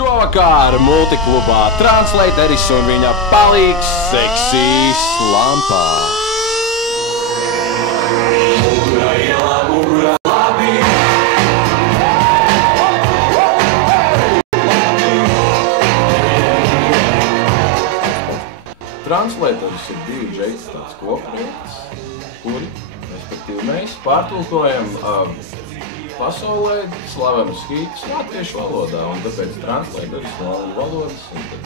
Šovakar multiklubā Translateris un viņa palīgs Seksīs Lampā. Translateris ir divi džeiti tāds kopprojekts, kuri, respektīvi, mēs pārtulkojam pasaulē slavenus hītus latviešu valodā, un tāpēc Translateris no angļu valodas, un tad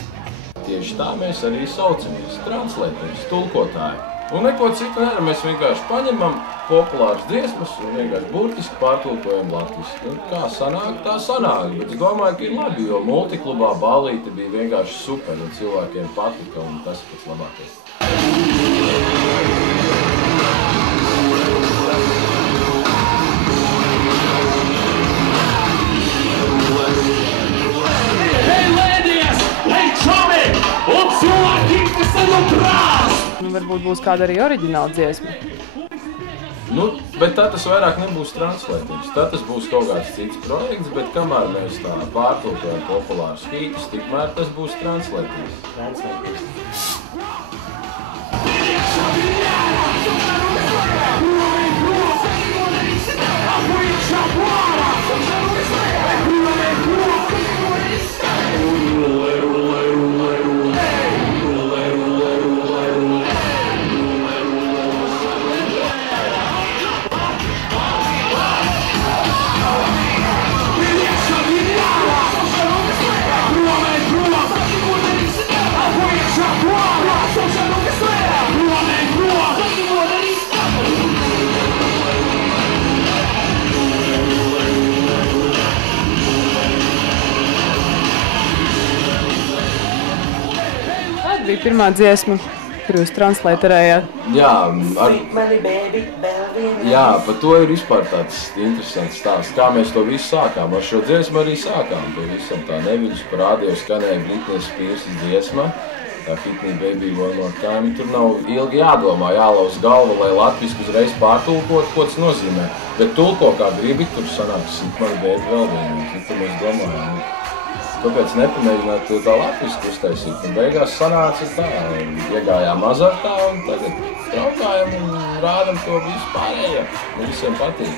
tieši tā mēs arī saucamies Translateris, tulkotāji. Un neko citu nedaram, mēs vienkārši paņemam populāras dziesmas un vienkārši burtiski pārtulkojam latviski. Un kā sanāk, tā sanāk, bet es domāju, ka ir labi, jo multiklubā ballīte bija vienkārši super un cilvēkiem patika, un tas ir pats labākais. Varbūt būs kāda arī oriģināla dziesma. Nu, bet tad tas vairāk nebūs Translateris. Tad tas būs kaut kāds cits projekts, bet kamēr mēs tā pārtulkojam populārus hītus, tikmēr tas būs Translateris. Bija pirmā dziesma, kur jūs translaterējāt. Jā, par to ir vispār tāds interesants stāsts, kā mēs to visu sākām. Ar šo dziesmu arī sākām. To visam tā neviļus par rādio skanēja Britney Spears dziesma, tā Hit Me Baby One More Time. Tur nav ilgi jādomā, jālauz galva, lai latviski uzreiz pārtulkot, ko tas nozīmē. Bet tulko kā gribi, tur sanāks Hit Me Baby vēl vienīgi. Tur mēs domājām. Kāpēc nepamēģināt to tā latviski uztaisīt? Un beigās sanāca tā, iegājām azartā un tagad traukājam un rādam to visu pārējo. Un visiem patīk.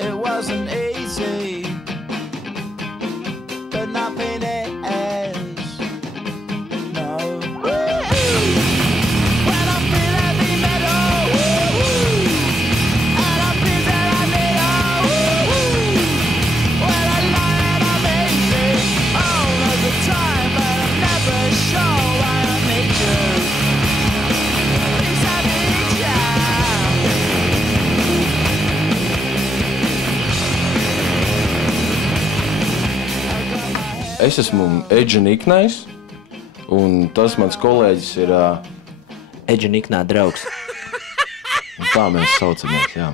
It wasn't easy, but nothing is. No. When I feel heavy metal, and I feel that I need when I lie and I'm easy all of the time, but I'm never sure why I need you. Es esmu Edža Niknais, un tas mans kolēģis ir Edža Niknā draugs. Tā mēs saucamies, jā.